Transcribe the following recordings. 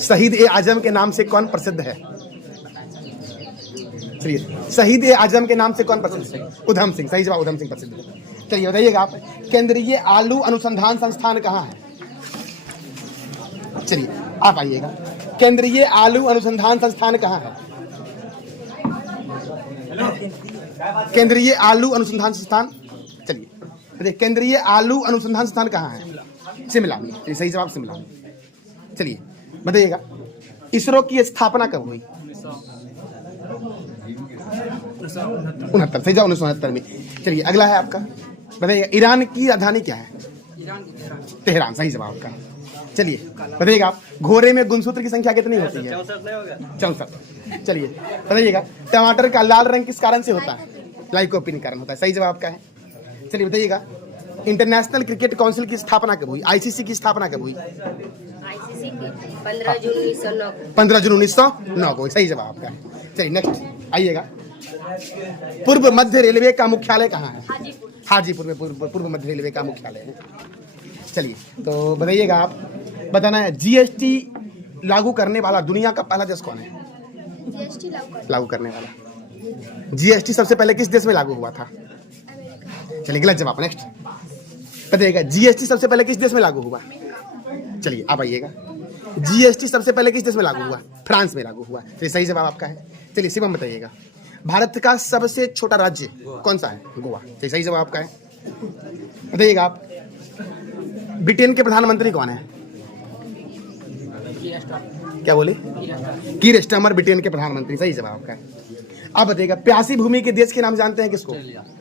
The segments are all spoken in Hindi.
शहीद ए आजम के नाम से कौन प्रसिद्ध है? चलिए, शहीद ए आजम के नाम से कौन प्रसिद्ध है? उधम सिंह। सही जवाब, उधम सिंह प्रसिद्ध है। चलिए बताइएगा आप, केंद्रीय आलू अनुसंधान संस्थान कहाँ है? चलिए आप आइएगा, केंद्रीय आलू अनुसंधान संस्थान कहाँ है? केंद्रीय आलू अनुसंधान संस्थान, चलिए बताइए, केंद्रीय आलू अनुसंधान संस्थान कहाँ है? शिमला में। चलिए सही जवाब, शिमला में। चलिए बताइएगा, इसरो की स्थापना कब हुई? 69। सही जवाब, 1969 में। चलिए अगला है आपका, बताइएगा, ईरान की राजधानी क्या है? तेहरान। सही जवाब आपका। चलिए बताइएगा आप, घोड़े में गुणसूत्र की संख्या कितनी होती है? 64। चलिए बताइएगा, टमाटर का लाल रंग किस कारण से होता है? लाइकोपीन कारण होता है। सही जवाब आपका है। चलिए बताइएगा, इंटरनेशनल क्रिकेट काउंसिल की स्थापना कब हुई? आईसीसी की स्थापना कब हुई? आईसीसी की 15 जून 1909। 15 जून 1909 को। सही जवाब आपका है। चलिए नेक्स्ट आइएगा, पूर्व मध्य रेलवे का मुख्यालय कहाँ है? हाजीपुर में पूर्व मध्य रेलवे का मुख्यालय है। चलिए तो बताइएगा आप, बताना है जीएसटी लागू करने वाला दुनिया का पहला देश कौन है? जीएसटी लागू करने वाला। जीएसटी सबसे पहले किस देश में लागू हुआ था? चलिए गलत जवाब। नेक्स्ट बताइएगा, जीएसटी सबसे पहले किस देश में लागू हुआ? चलिए आप आइएगा, जीएसटी सबसे पहले किस देश में लागू हुआ? फ्रांस में लागू हुआ। चलिए सही जवाब आपका है। चलिए शिवम बताइएगा, भारत का सबसे छोटा राज्य कौन सा है? गोवा। चलिए सही जवाब आपका है। बताइएगा आप, ब्रिटेन के प्रधानमंत्री कौन है? क्या बोले? कीर स्टारमर ब्रिटेन के प्रधानमंत्री। सही जवाब आपका है। आप बताइएगा, प्यासी भूमि के देश के नाम जानते हैं किसको?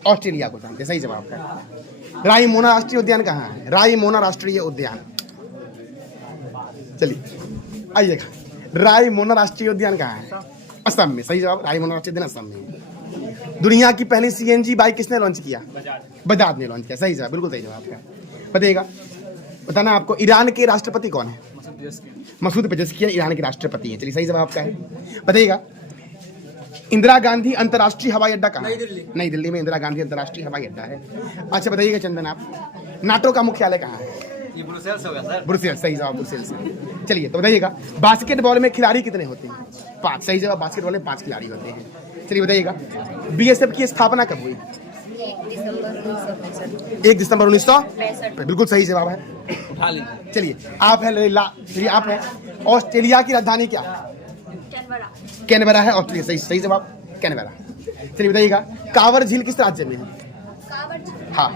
ऑस्ट्रेलिया को जानते हैं। सही जवाब आपका है। रायमोना राष्ट्रीय उद्यान कहाँ है? रायमोना राष्ट्रीय उद्यान। चलिए आइएगा, रायमोना राष्ट्रीय उद्यान कहाँ है? असम में। सही जवाब, रायमोना राष्ट्रीय उद्यान असम में। दुनिया की पहली सीएनजी बाइक किसने लॉन्च किया? बजाज ने लॉन्च किया। सही जवाब, बिल्कुल सही जवाब आपका। बताइएगा, बताना आपको, ईरान के राष्ट्रपति कौन है? मसूद पेजेस्कियन ईरान के राष्ट्रपति हैं। चलिए सही जवाब आपका है। बताइएगा, इंदिरा गांधी अंतर्राष्ट्रीय हवाई अड्डा कहाँ है? नई दिल्ली में इंदिरा गांधी अंतर्राष्ट्रीय हवाई अड्डा है। अच्छा बताइएगा चंदन आप, नाटो का मुख्यालय कहाँ है? ब्रुसेल्स होगा सर। ब्रुसेल्स। सही जवाब, ब्रुसेल्स। चलिए तो बताइएगा, बास्केटबॉल में खिलाड़ी कितने होते हैं? 5। सही जवाब, बास्केटबॉल में 5 खिलाड़ी होते हैं। चलिए बताइएगा, बीएसएफ की स्थापना कब हुई? 1 दिसंबर 1965। बिल्कुल सही जवाब है। उठा लीजिए। चलिए आप है चलिए आप है, ऑस्ट्रेलिया की राजधानी क्या है? कैनबरा है ऑस्ट्रेलिया। सही जवाब, कैनबरा। चलिए बताइएगा, कांवर झील किस राज्य में है? हाँ,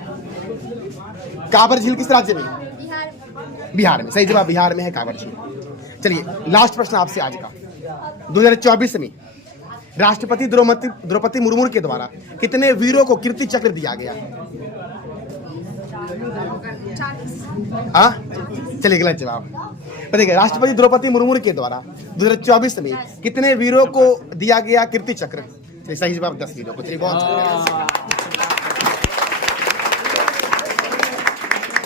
कांवर झील किस राज्य में है? बिहार में। सही जवाब, बिहार में है कांवर झील। चलिए लास्ट प्रश्न आपसे आज का, 2024 में राष्ट्रपति द्रौपदी मुर्मू के द्वारा कितने वीरों को कीर्ति चक्र दिया गया? चलिए गलत जवाब। बताइए, राष्ट्रपति द्रौपदी मुर्मू के द्वारा 2024 में कितने वीरों को दिया गया कीर्ति चक्र? सही जवाब 10 वीरों को। चलिए बहुत